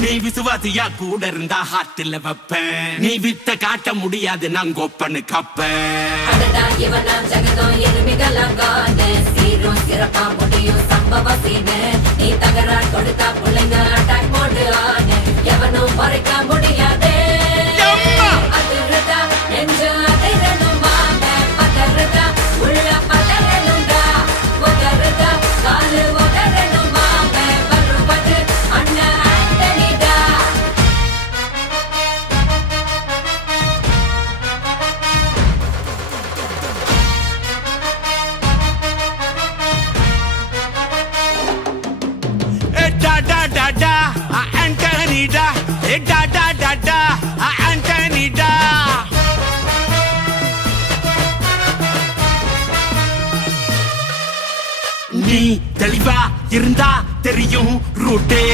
நீ விசுவாசியா கூட இருந்தா ஹார்ட்ல வைப்பேன். நீ வித்த காட்ட முடியாது நான் கோப்பன்னு கப்பேன். அடடா இவனா ஜகதம் எருமிகளாம் காணு சீரும் சிறப்பா முடியும் சம்பவ சீனு நீ தகராறு கொடுத்தா பிள்ளைங்க அட்டாக் மோடு ஆனு எவனும் மறைக்க முடியாதே அதிருதா நெஞ்சு அதிரணும் வாங்க பதறுதா உள்ள பதறணும்டா உதறுதா காலு உதறணும் வாங்க வருவது அண்ணன் ஆண்டனிடா. Da da da da, Anthony da. Da da da da, Anthony da. நீ தெளிவா இருந்தா தெரியும் ரூட்டே.